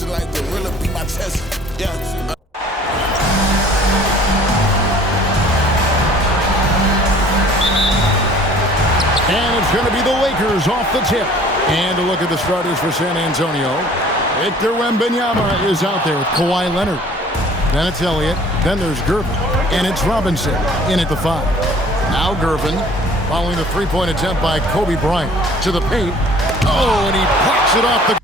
Just like gorilla be my test. Yeah. And it's going to be the Lakers off the tip. And a look at the starters for San Antonio. Victor Wembanyama is out there with Kawhi Leonard. Then it's Elliott. Then there's Gervin. And it's Robinson in at the 5. Now Gervin following the three-point attempt by Kobe Bryant to the paint. Oh, and he blocks it off the glass.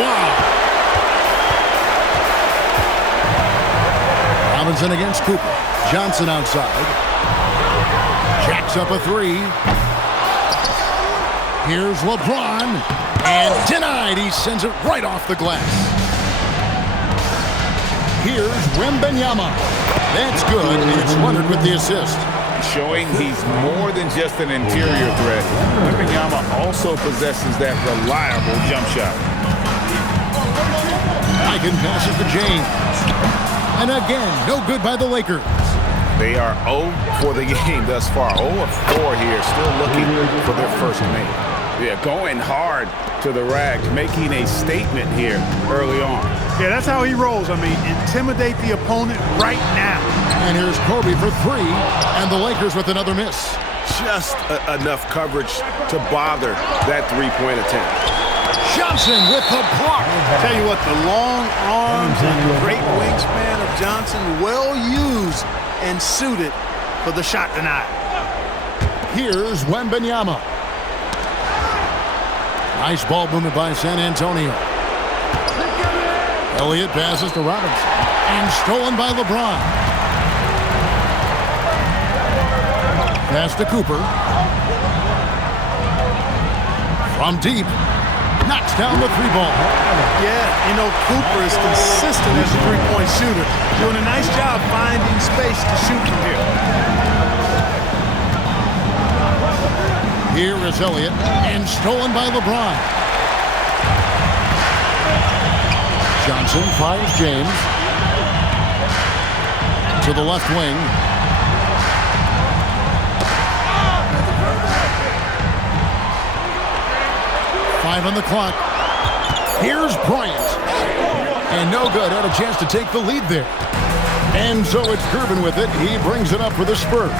Wow. Robinson against Cooper. Johnson outside. Jacks up a 3. Here's LeBron. And denied. He sends it right off the glass. Here's Wembanyama. That's good. And it's Leonard with the assist. Showing he's more than just an interior threat. Wembanyama also possesses that reliable jump shot. Eichen passes to James. And again, no good by the Lakers. They are 0 for the game thus far. 0 of 4 here, still looking for their first make. Yeah, going hard to the rack, making a statement here early on. Yeah, that's how he rolls. I mean, intimidate the opponent right now. And here's Kobe for 3, and the Lakers with another miss. Just enough coverage to bother that three-point attempt. Johnson with the block. Tell you what, the long arms and great wingspan of Johnson, well used and suited for the shot tonight. Here's Wembanyama. Nice ball movement by San Antonio. Elliott passes to Robinson. And stolen by LeBron. Pass to Cooper. From deep. Knocks down the 3-ball. Yeah, you know, Cooper is consistent as a three-point shooter. Doing a nice job finding space to shoot from here. Here is Elliott. And stolen by LeBron. Johnson finds James. To the left wing. Five on the clock. Here's Bryant. And no good. Had a chance to take the lead there. And so it's Gervin with it. He brings it up for the Spurs.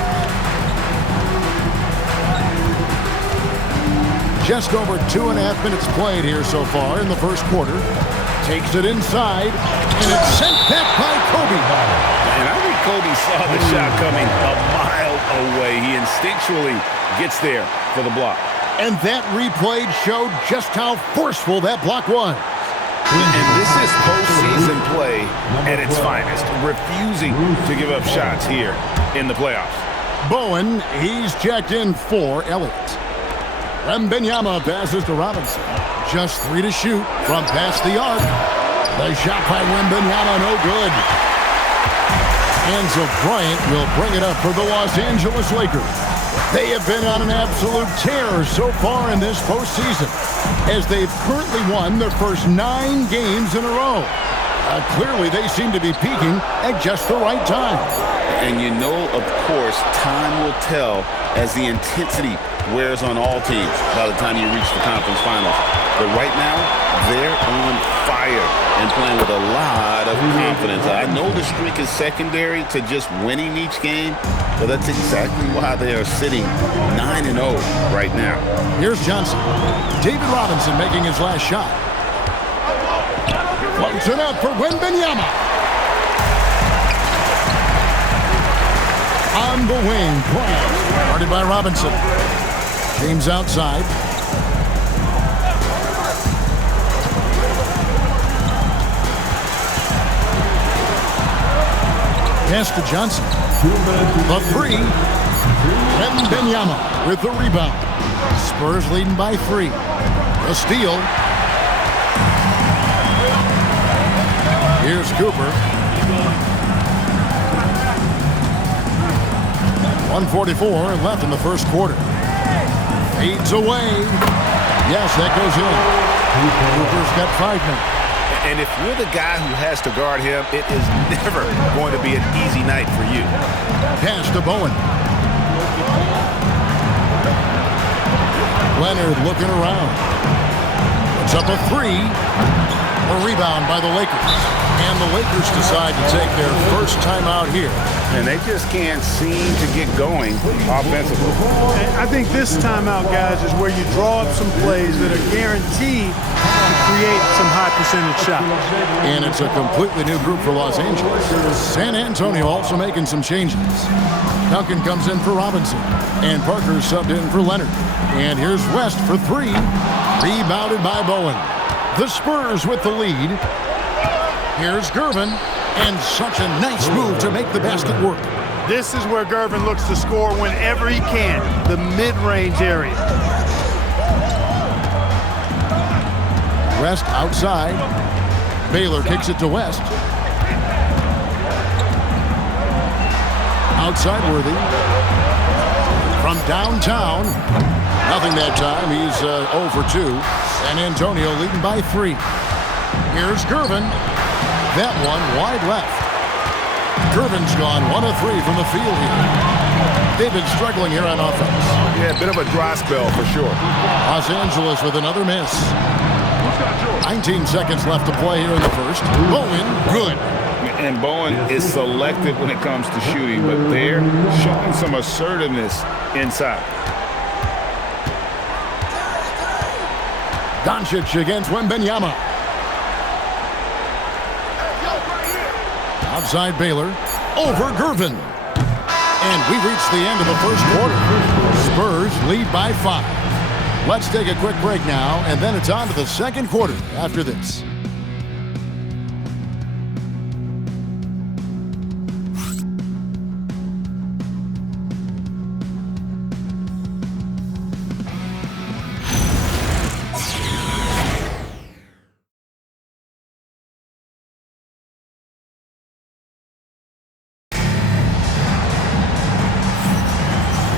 Just over 2.5 minutes played here so far in the first quarter. Takes it inside. And it's sent back by Kobe. And I think Kobe saw the shot coming a mile away. He instinctually gets there for the block. And that replay showed just how forceful that block was. And this is postseason play at its finest, refusing to give up shots here in the playoffs. Bowen, he's checked in for Elliott. Wembanyama passes to Robinson. Just 3 to shoot from past the arc. The shot by Wembanyama, no good. And so Bryant will bring it up for the Los Angeles Lakers. They have been on an absolute tear so far in this postseason, as they've currently won their first 9 games in a row. Clearly, they seem to be peaking at just the right time. And you know, of course, time will tell as the intensity wears on all teams by the time you reach the conference finals. But right now, they're on fire and playing with a lot of confidence. I know the streak is secondary to just winning each game, but that's exactly why they are sitting 9-0 right now. Here's Johnson. David Robinson making his last shot. Floats it up for Wembanyama. On the wing, Bryant. Guarded by Robinson. James outside. Pass to Johnson. The 3. Wembanyama with the rebound. Spurs leading by 3. A steal. Here's Cooper. 1:44 left in the first quarter. Fades away. Yes, that goes in. Cooper's got 5 minutes. And if you're the guy who has to guard him, it is never going to be an easy night for you. Pass to Bowen. Leonard looking around. It's up a 3. A rebound by the Lakers. And the Lakers decide to take their first timeout here. And they just can't seem to get going offensively. And I think this timeout, guys, is where you draw up some plays that are guaranteed to create some high percentage shots. And it's a completely new group for Los Angeles. San Antonio also making some changes. Duncan comes in for Robinson. And Parker subbed in for Leonard. And here's West for 3. Rebounded by Bowen. The Spurs with the lead. Here's Gervin, and such a nice move to make the basket work. This is where Gervin looks to score whenever he can, the mid-range area. West outside. Baylor kicks it to West. Outside Worthy. From downtown. Nothing that time. He's 0 for 2. San Antonio leading by 3. Here's Gervin. That one wide left. Gervin's gone 1 of 3 from the field here. They've been struggling here on offense. Yeah, a bit of a dry spell for sure. Los Angeles with another miss. 19 seconds left to play here in the first. Bowen, good. And Bowen is selective when it comes to shooting, but they're showing some assertiveness inside. Doncic against Wembanyama. Outside Baylor. Over Gervin. And we reach the end of the first quarter. Spurs lead by 5. Let's take a quick break now, and then it's on to the second quarter after this.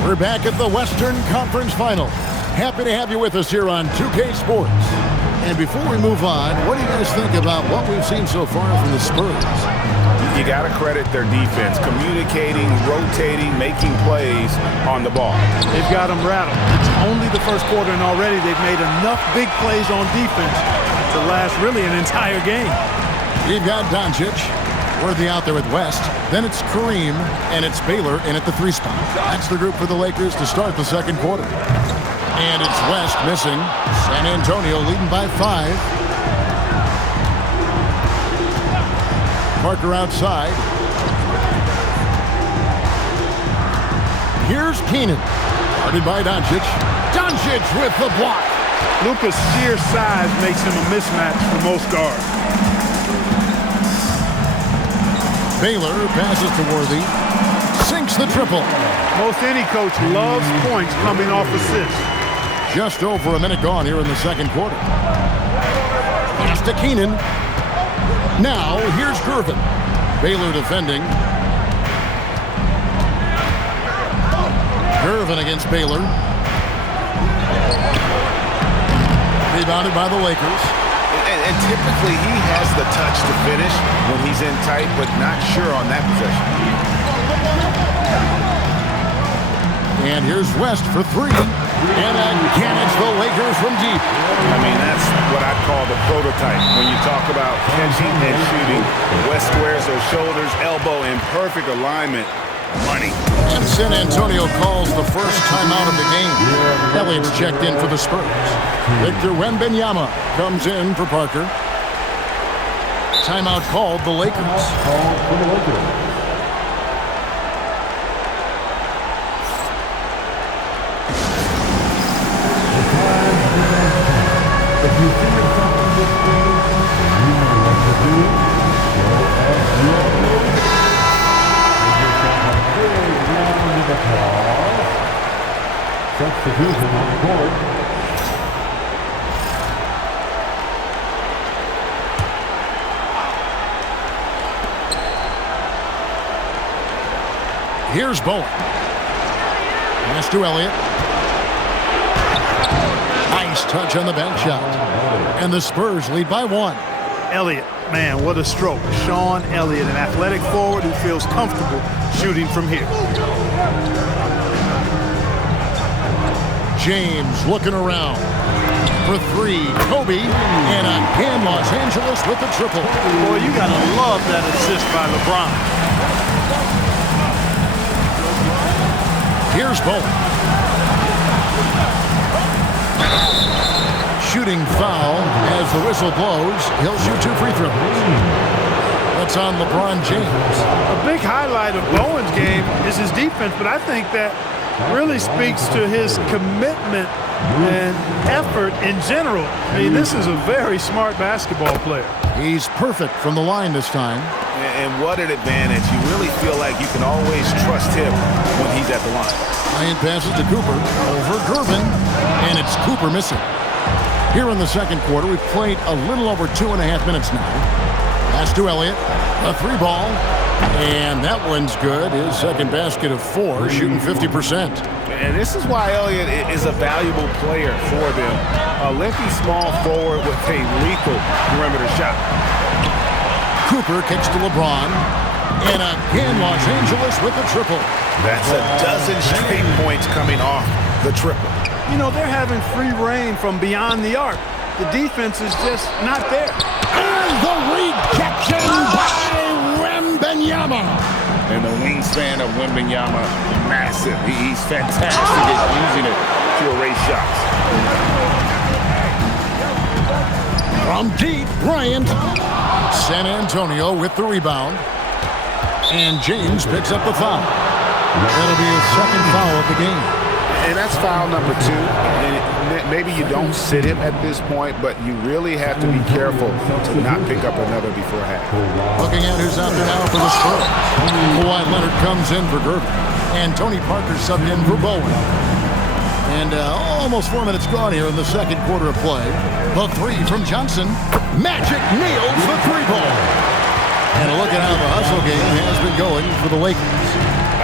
We're back at the Western Conference Final. Happy to have you with us here on 2K Sports. And before we move on, what do you guys think about what we've seen so far from the Spurs? You got to credit their defense, communicating, rotating, making plays on the ball. They've got them rattled. It's only the first quarter, and already they've made enough big plays on defense to last really an entire game. You've got Doncic. Worthy out there with West. Then it's Kareem, and it's Baylor in at the 3 spot. That's the group for the Lakers to start the second quarter. And it's West missing. San Antonio leading by 5. Parker outside. Here's Keenan. Guarded by Doncic. Doncic with the block. Luka's sheer size makes him a mismatch for most guards. Baylor passes to Worthy. Sinks the triple. Most any coach loves points coming off assists. Just over a minute gone here in the second quarter. Pass to Keenan. Now, here's Gervin. Baylor defending. Irvin against Baylor. Rebounded by the Lakers. And typically he has the touch to finish when he's in tight, but not sure on that possession. And here's West for three. And again, it's the Lakers from deep. I mean, that's what I'd call the prototype. When you talk about catching and shooting, West squares those shoulders, elbow in perfect alignment. Money. And San Antonio calls the first timeout of the game. Elliott's checked in for the Spurs. Victor Wembanyama comes in for Parker. Timeout called the Lakers. If you see something this game, you know what to do. Go as your substitution on the court. Here's Bowen. Pass to Elliott. Nice touch on the bank shot. And the Spurs lead by 1. Elliott, man, what a stroke. Sean Elliott, an athletic forward who feels comfortable shooting from here. James looking around for three. Kobe, and again Los Angeles with the triple. Boy, you gotta love that assist by LeBron. Here's Bowen. Shooting foul as the whistle blows. He'll shoot 2 free throws. That's on LeBron James. A big highlight of Bowen's game is his defense, but I think that really speaks to his commitment and effort in general. I mean, this is a very smart basketball player. He's perfect from the line this time. And what an advantage. You really feel like you can always trust him when he's at the line. Ryan passes to Cooper over Gervin, and it's Cooper missing. Here in the second quarter, we've played a little over 2.5 minutes now. Pass to Elliott, a 3 ball, and that one's good. His second basket of 4, shooting 50%. And this is why Elliott is a valuable player for them. A lengthy small forward with a lethal perimeter shot. Cooper kicks to LeBron, and again Los Angeles with the triple. That's a dozen straight points coming off the triple. You know, they're having free reign from beyond the arc. The defense is just not there. And the rejection by Wembanyama. And the wingspan of Wembanyama, massive. He's fantastic at using it to erase shots. From deep, Bryant. San Antonio with the rebound. And James picks up the foul. That'll be his second foul of the game. And that's foul number 2. And maybe you don't sit him at this point, but you really have to be careful to not pick up another before half. Looking at who's out there now for the Spurs. Kawhi Leonard comes in for Gervin. And Tony Parker subbed in for Bowen. And almost 4 minutes gone here in the second quarter of play. The 3 from Johnson. Magic nails the 3-ball. And a look at how the hustle game has been going for the Lakers.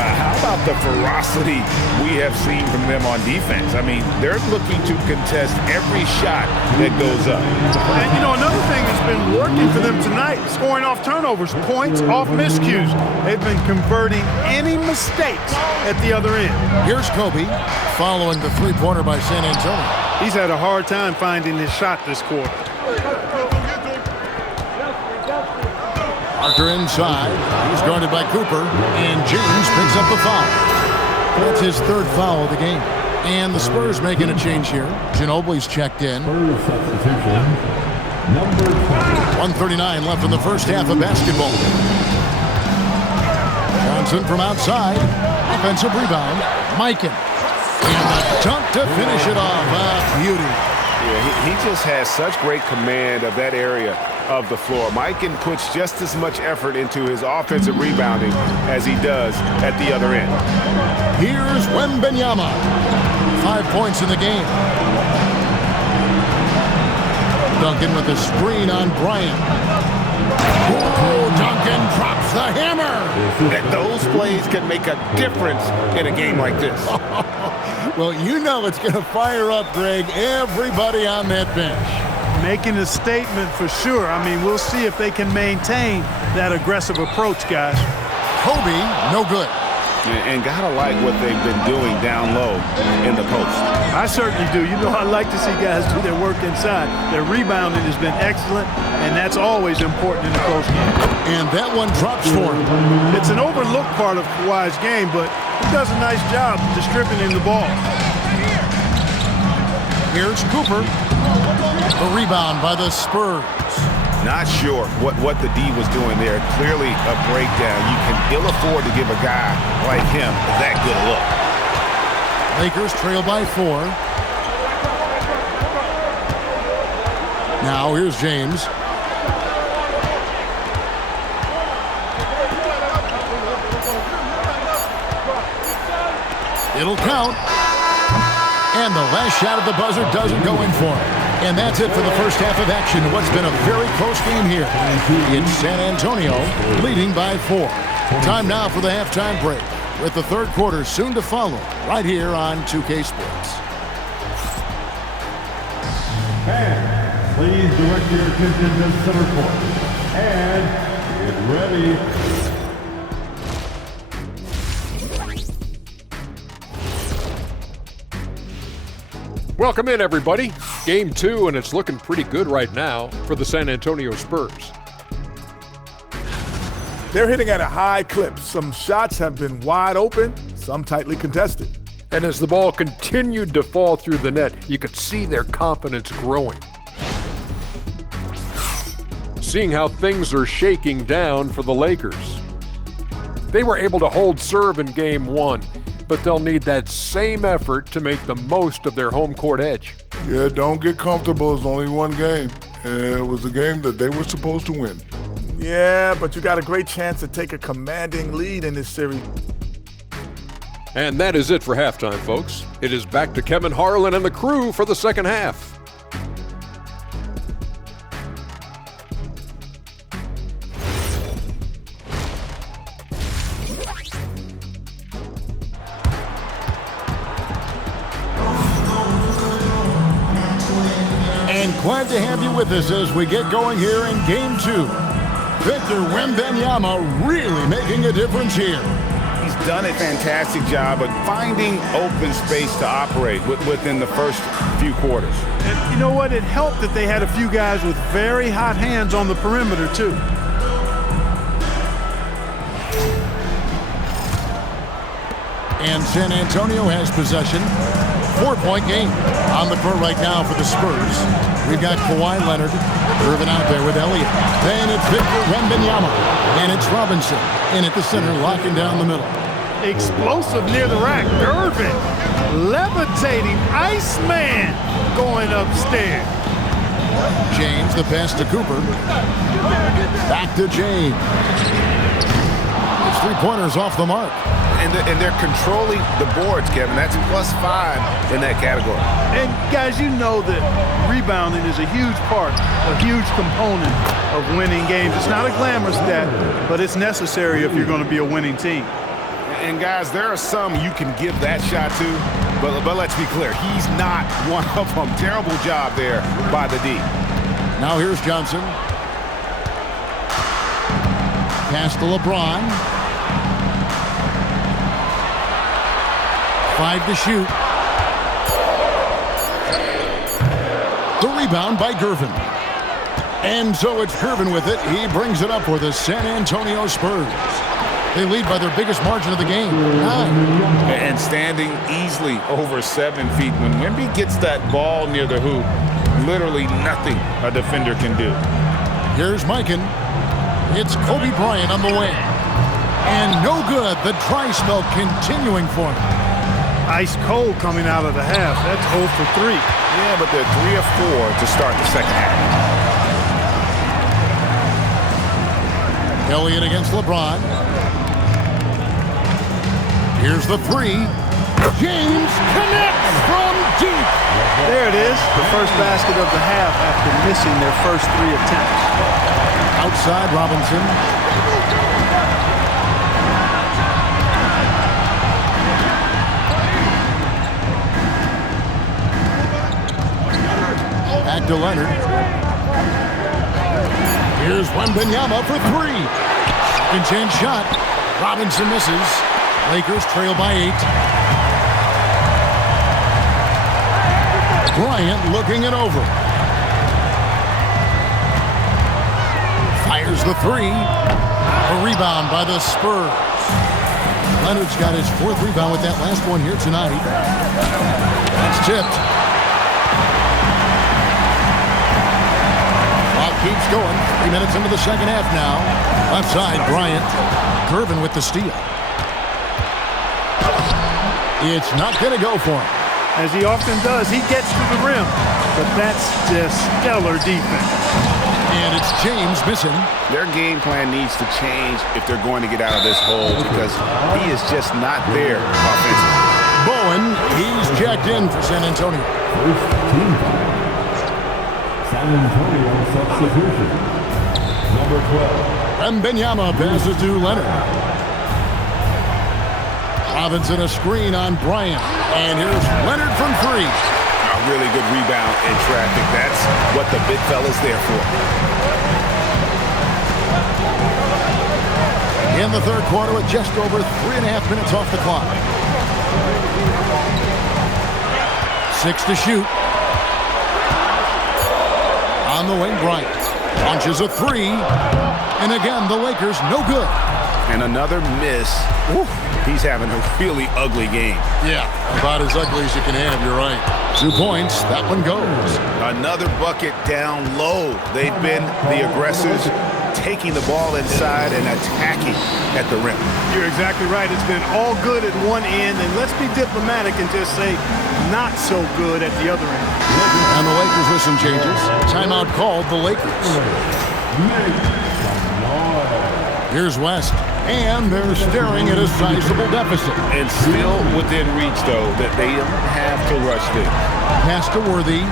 How about the ferocity we have seen from them on defense? I mean, they're looking to contest every shot that goes up. And, you know, another thing that's been working for them tonight, scoring off turnovers, points off miscues. They've been converting any mistakes at the other end. Here's Kobe following the 3-pointer by San Antonio. He's had a hard time finding his shot this quarter. Parker inside. He's guarded by Cooper. And James picks up the foul. That's his 3rd foul of the game. And the Spurs making a change here. Ginobili's checked in. 1:39 left in the first half of basketball. Johnson from outside. Offensive rebound. Micheal. And the dunk to finish it off. Beauty. Yeah, he just has such great command of that area of the floor. Micheal puts just as much effort into his offensive rebounding as he does at the other end. Here's Wembanyama. 5 points in the game. Duncan with a screen on Bryant. Oh, Duncan drops the hammer. And those plays can make a difference in a game like this. Well, you know it's going to fire up, Greg, everybody on that bench. Making a statement for sure. I mean, we'll see if they can maintain that aggressive approach, guys. Kobe, no good. And gotta like what they've been doing down low in the post. I certainly do. You know, I like to see guys do their work inside. Their rebounding has been excellent, and that's always important in the close game. And that one drops for him. It's an overlooked part of Kawhi's game, but he does a nice job distributing the ball. Here's Cooper. The rebound by the Spurs. Not sure what the D was doing there. Clearly a breakdown. You can ill afford to give a guy like him that good a look. Lakers trail by 4. Now here's James. It'll count. And the last shot of the buzzer doesn't go in for him. And that's it for the first half of action. What's been a very close game here. It's San Antonio leading by 4. Time now for the halftime break, with the third quarter soon to follow, right here on 2K Sports. And please direct your attention to center court. And get ready. Welcome in, everybody. Game 2, and it's looking pretty good right now for the San Antonio Spurs. They're hitting at a high clip. Some shots have been wide open, some tightly contested. And as the ball continued to fall through the net, you could see their confidence growing. Seeing how things are shaking down for the Lakers. They were able to hold serve in Game 1, but they'll need that same effort to make the most of their home court edge. Yeah, don't get comfortable. It's only one game. And it was a game that they were supposed to win. Yeah, but you got a great chance to take a commanding lead in this series. And that is it for halftime, folks. It is back to Kevin Harlan and the crew for the second half. Glad to have you with us as we get going here in Game 2. Victor Wembanyama really making a difference here. He's done a fantastic job of finding open space to operate within the first few quarters. And you know what? It helped that they had a few guys with very hot hands on the perimeter, too. And San Antonio has possession. 4-point game on the court right now for the Spurs. We've got Kawhi Leonard driven out there with Elliott. Then it's Victor Wembanyama. And it's Robinson in at the center, locking down the middle. Explosive near the rack. Irving, levitating, Iceman going upstairs. James, the pass to Cooper. Back to James. It's 3-pointers off the mark. And they're controlling the boards, Kevin. That's +5 in that category. And guys, you know that rebounding is a huge part, a huge component of winning games. It's not a glamorous stat, but it's necessary if you're going to be a winning team. And guys, there are some you can give that shot to, but let's be clear, he's not one of them. Terrible job there by the D. Now here's Johnson. Pass to LeBron. 5 to shoot. The rebound by Gervin. And so it's Gervin with it. He brings it up for the San Antonio Spurs. They lead by their biggest margin of the game, 9. And standing easily over 7 feet. When Wemby gets that ball near the hoop, literally nothing a defender can do. Here's Micheal. It's Kobe Bryant on the wing. And no good. The dry spell continuing for him. Ice cold coming out of the half. That's 0 for 3. Yeah, but they're 3 of 4 to start the second half. Elliott against LeBron. Here's the 3. James connects from deep. There it is, the first basket of the half after missing their first 3 attempts. Outside Robinson. Back to Leonard. Here's Wembanyama for three. Second chance shot. Robinson misses. Lakers trail by 8. Bryant looking it over. Fires the three. A rebound by the Spurs. Leonard's got his 4th rebound with that last one here tonight. That's tipped. Keeps going. 3 minutes into the second half now. Left side, Bryant. Gervin with the steal. It's not going to go for him. As he often does, he gets to the rim. But that's just stellar defense. And it's James missing. Their game plan needs to change if they're going to get out of this hole because he is just not there offensively. Bowen, he's checked in for San Antonio. First team foul. San Antonio substitution. Number 12. Wembanyama passes to Leonard. Robinson a screen on Bryant. And here's Leonard from 3. A really good rebound in traffic. That's what the big fella's there for. In the third quarter with just over 3.5 minutes off the clock. 6 to shoot. On the wing, Bryant launches a 3. And again, the Lakers no good. And another miss. Ooh, he's having a really ugly game. Yeah, about as ugly as you can have, you're right. 2 points, that one goes. Another bucket down low. They've been the aggressors, taking the ball inside and attacking at the rim. You're exactly right. It's been all good at one end, and let's be diplomatic and just say not so good at the other end. And the Lakers with some changes. Timeout called the Lakers. Here's West. And they're staring at a sizable deficit. And still within reach, though, that they don't have to rush this. Pass to Worthy.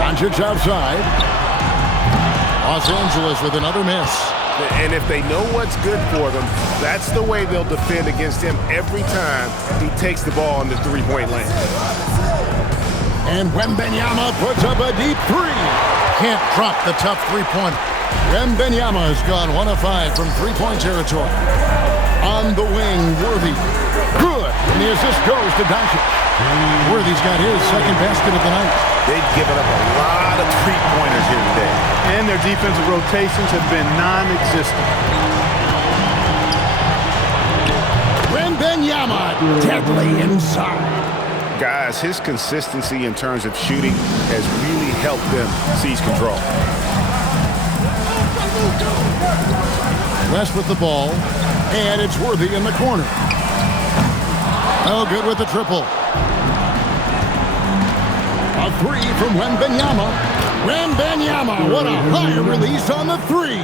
Doncic outside. Los Angeles with another miss. And if they know what's good for them, that's the way they'll defend against him every time he takes the ball in the three-point lane. And Wembanyama puts up a deep 3. Can't drop the tough three-pointer. Wembanyama has gone 1 of 5 from three-point territory. On the wing, Worthy. Good. And the assist goes to Doncic. Worthy's got his second basket of the night. They've given up a lot of three-pointers here today. And their defensive rotations have been non-existent. Wembanyama deadly inside. Guys, his consistency in terms of shooting has really helped them seize control. West with the ball, and it's Worthy in the corner. Oh, good with the triple. A 3 from Wembanyama. Wembanyama, what a high release on the 3.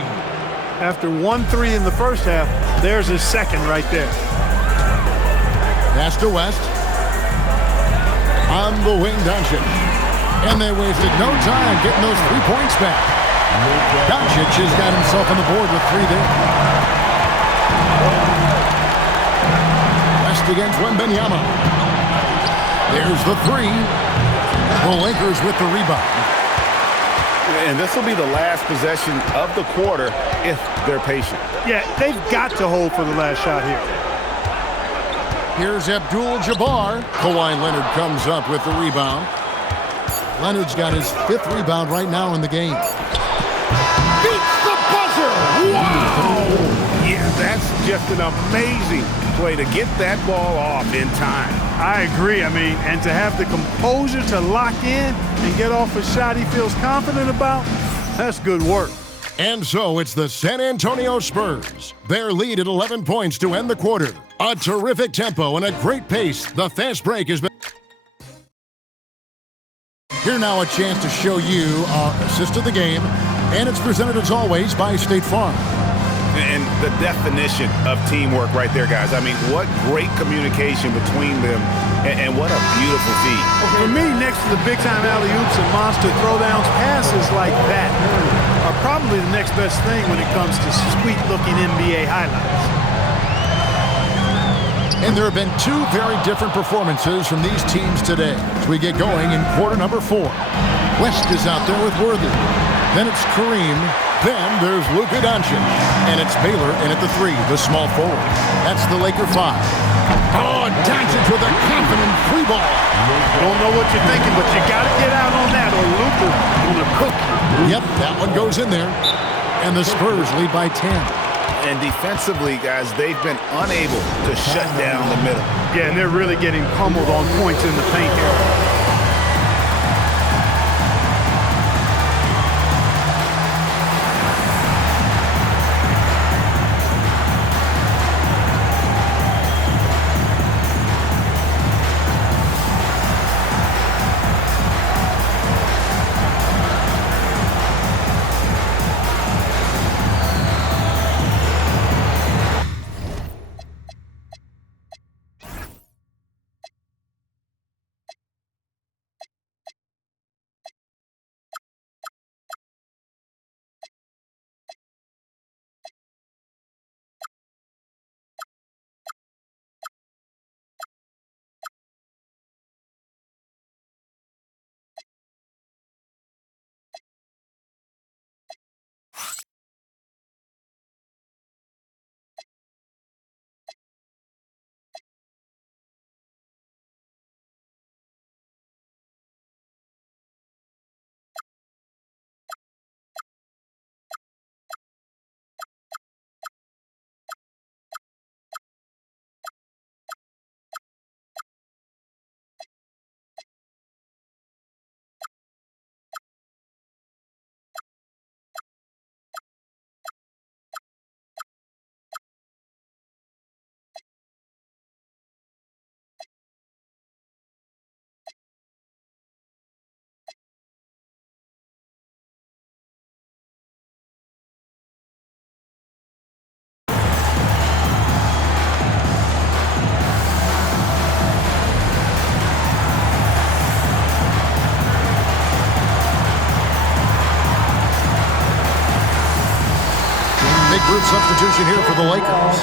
After 1-3 in the first half, there's his second right there. Pass to West. On the wing, Doncic. And they wasted no time getting those 3 points back. Doncic has got himself on the board with 3 there. West against Wembanyama. There's the 3. The Lakers with the rebound. And this will be the last possession of the quarter if they're patient. Yeah, they've got to hold for the last shot here. Here's Abdul-Jabbar. Kawhi Leonard comes up with the rebound. Leonard's got his 5th rebound right now in the game. Beats the buzzer! Wow! Yeah, that's just an amazing play to get that ball off in time. I agree. And to have the composure to lock in and get off a shot he feels confident about, that's good work. And so it's the San Antonio Spurs. Their lead at 11 points to end the quarter. A terrific tempo and a great pace. The fast break has been... Here now a chance to show you our assist of the game. And it's presented as always by State Farm. And the definition of teamwork right there, guys. What great communication between them, and what a beautiful feat. For me, next to the big-time alley-oops and monster throwdowns, passes like that are probably the next best thing when it comes to sweet-looking NBA highlights. And there have been two very different performances from these teams today as we get going in quarter number 4. West is out there with Worthy. Then it's Kareem. Then there's Luka Doncic. And it's Baylor in at the 3, the small forward. That's the Laker 5. Oh, Doncic with a confident 3 ball. Don't know what you're thinking, but you got to get out on that or Luka will cook you. Yep, that one goes in there. And the Spurs lead by 10. And defensively, guys, they've been unable to shut down the middle. Yeah, and they're really getting pummeled on points in the paint here. Group substitution here for the Lakers.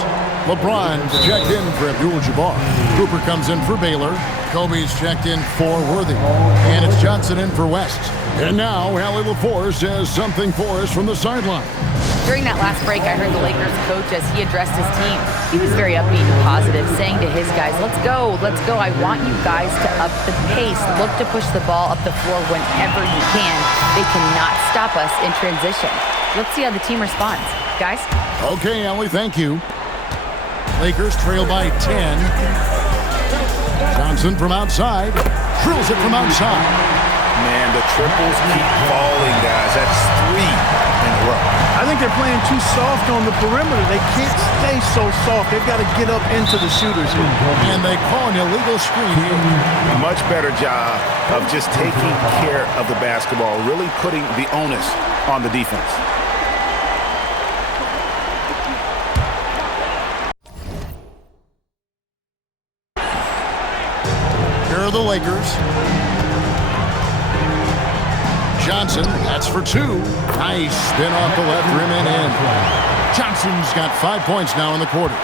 LeBron's checked in for Abdul-Jabbar. Cooper comes in for Baylor. Kobe's checked in for Worthy. And it's Johnson in for West. And now, Allie LaForce has something for us from the sideline. During that last break, I heard the Lakers coach as he addressed his team. He was very upbeat and positive, saying to his guys, let's go. I want you guys to up the pace. Look to push the ball up the floor whenever you can. They cannot stop us in transition. Let's see how the team responds. Guys? Okay, Allie, thank you. Lakers trail by 10. Johnson from outside. Drills it from outside. Man, the triples keep falling, guys. That's 3 in a row. I think they're playing too soft on the perimeter. They can't stay so soft. They've got to get up into the shooters here. And they call an illegal screen here. A much better job of just taking care of the basketball, really putting the onus on the defense. Here are the Lakers. Johnson, that's for 2. Nice spin off the left rim and in. Johnson's got 5 points now in the quarter.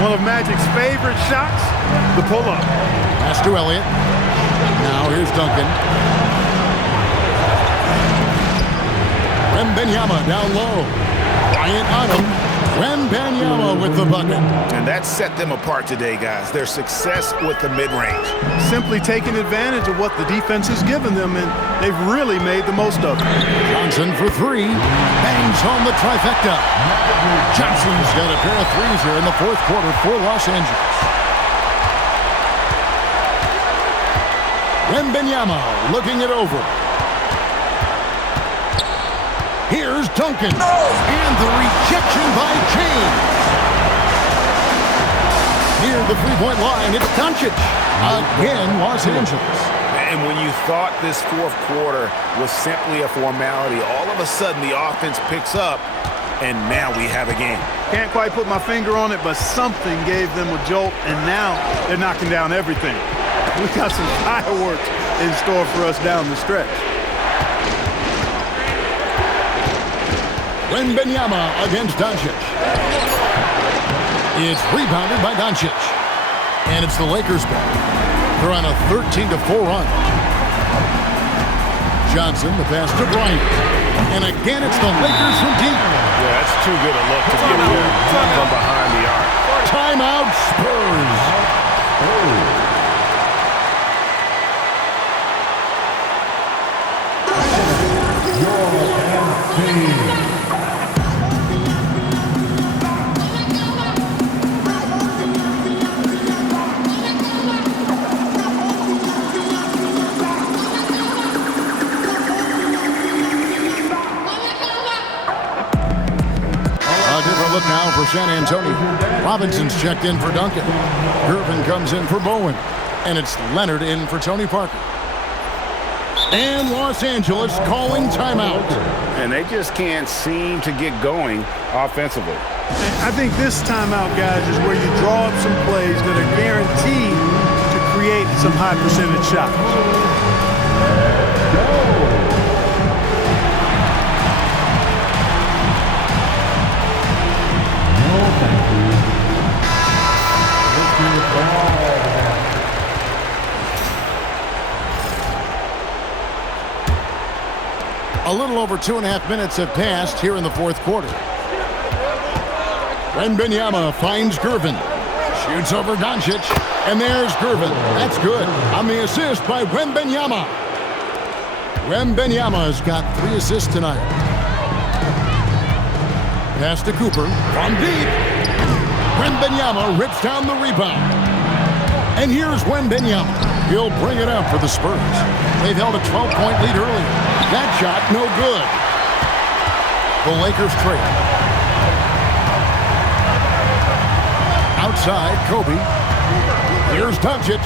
One of Magic's favorite shots, the pull-up. Pass to Elliott. Now here's Duncan. Wembanyama down low. Bryant on him. Wembanyama with the bucket. And that set them apart today, guys. Their success with the mid-range. Simply taking advantage of what the defense has given them, and they've really made the most of it. Johnson for 3. Bangs home the trifecta. Johnson's got a pair of threes here in the fourth quarter for Los Angeles. Wembanyama looking it over. Here's Duncan. And the rejection by James. Near the three-point line, it's Doncic. Again, Los Angeles. And when you thought this fourth quarter was simply a formality, all of a sudden the offense picks up, and now we have a game. Can't quite put my finger on it, but something gave them a jolt, and now they're knocking down everything. We got some fireworks in store for us down the stretch. Wembanyama against Doncic. It's rebounded by Doncic. And it's the Lakers ball. They're on a 13-4 run. Johnson, the pass to Bryant. And again, it's the Lakers from deep. Yeah, that's too good a look to get there from behind the arc. Timeout, Spurs. Look now for San Antonio. Robinson's checked in for Duncan. Gervin comes in for Bowen. And it's Leonard in for Tony Parker. And Los Angeles calling timeout. And they just can't seem to get going offensively. I think this timeout, guys, is where you draw up some plays that are guaranteed to create some high percentage shots. A little over 2.5 minutes have passed here in the fourth quarter. Wembanyama finds Gervin. Shoots over Doncic. And there's Gervin. That's good. On the assist by Wembanyama. Wembanyama's got 3 assists tonight. Pass to Cooper from deep. Wembanyama rips down the rebound. And here's Wembanyama. He'll bring it up for the Spurs. They've held a 12-point lead earlier. That shot, no good. The Lakers trail. Outside, Kobe. Here's Doncic.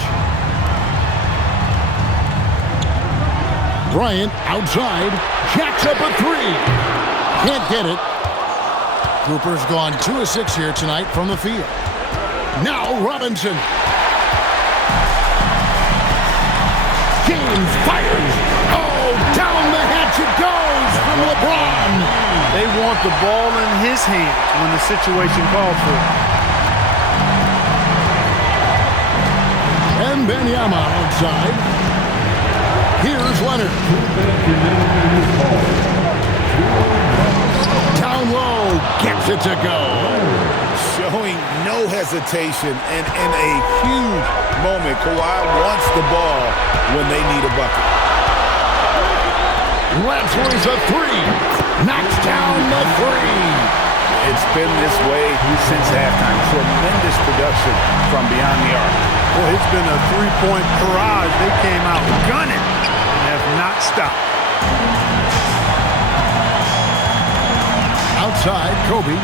Bryant outside. Jacks up a 3. Can't get it. Cooper's gone 2 of 6 here tonight from the field. Now Robinson. James fires. Oh, down the hatch it goes from LeBron. They want the ball in his hands when the situation calls for it. And Wembanyama outside. Here's Leonard. Down low, gets it to go. Showing no hesitation and in a huge moment, Kawhi wants the ball when they need a bucket. Lansbury's a 3. Knocks down the 3. It's been this way since halftime. Tremendous production from beyond the arc. Well, it's been a 3-point barrage. They came out gunning and have not stopped. Outside, Kobe.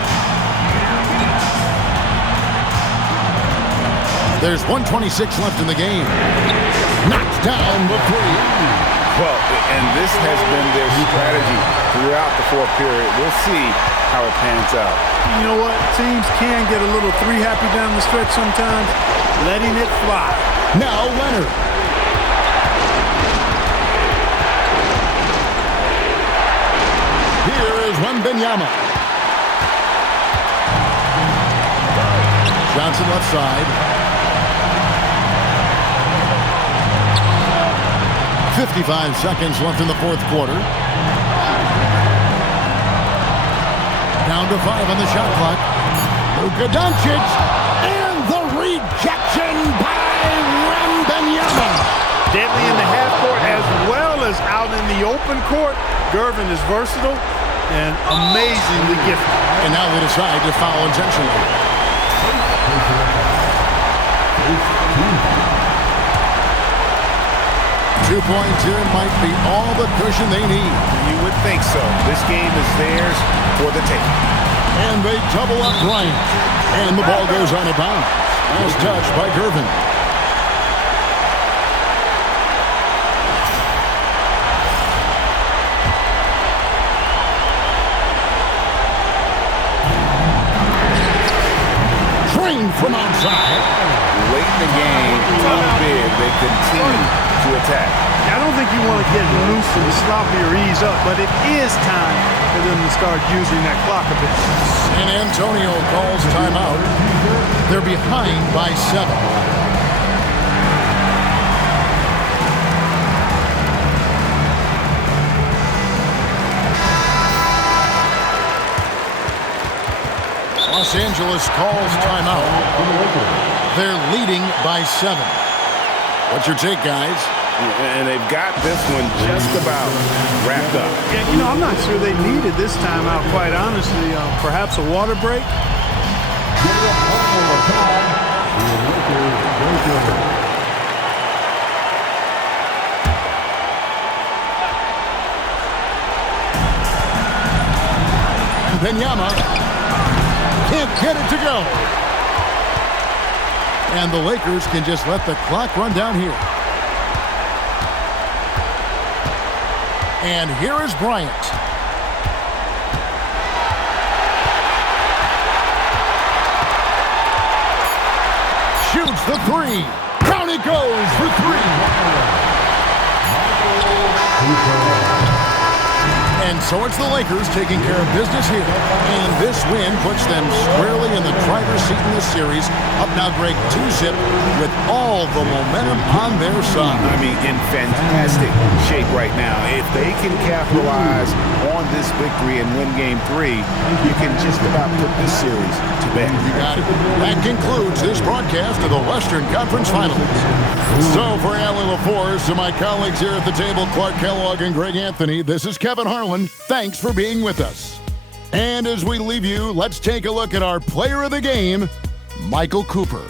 There's 1:26 left in the game. Knocks down the 3. Well, and this has been their strategy throughout the fourth period. We'll see how it pans out. You know what? Teams can get a little 3-happy down the stretch sometimes, letting it fly. Now Leonard. Here is Wembanyama. Johnson left side. 55 seconds left in the fourth quarter. Down to 5 on the shot clock. Luka Doncic. And the rejection by Wembanyama. Deadly in the half court as well as out in the open court. Gervin is versatile and amazingly gifted. And now they decide to foul intentionally. Two-point here might be all the cushion they need. You would think so. This game is theirs for the taking. And they double up Bryant. And the ball goes on a bounce. Nice touch by Gervin. Train from outside. Late in the game, up big, they continue to attack. I don't think you want to get loose and sloppy or ease up, but it is time for them to start using that clock a bit. San Antonio calls timeout. They're behind by 7. Los Angeles calls timeout. They're leading by 7. What's your take, guys? And they've got this one just about wrapped up. Yeah, you know, I'm not sure they needed this timeout, quite honestly. Perhaps a water break? Wembanyama can't get it to go. And the Lakers can just let the clock run down here. And here is Bryant. Shoots the 3. Down it goes for 3. And so it's the Lakers taking care of business here. And this win puts them squarely in the driver's seat in this series. Up now, Greg, 2-zip with all the momentum on their side. I mean, in fantastic shape right now. If they can capitalize on this victory and win Game 3, you can just about put this series to bed. You got it. That concludes this broadcast of the Western Conference Finals. So for Allie LaForce and my colleagues here at the table, Clark Kellogg and Greg Anthony, this is Kevin Harlan. Thanks for being with us. And as we leave you, let's take a look at our player of the game, Michael Cooper.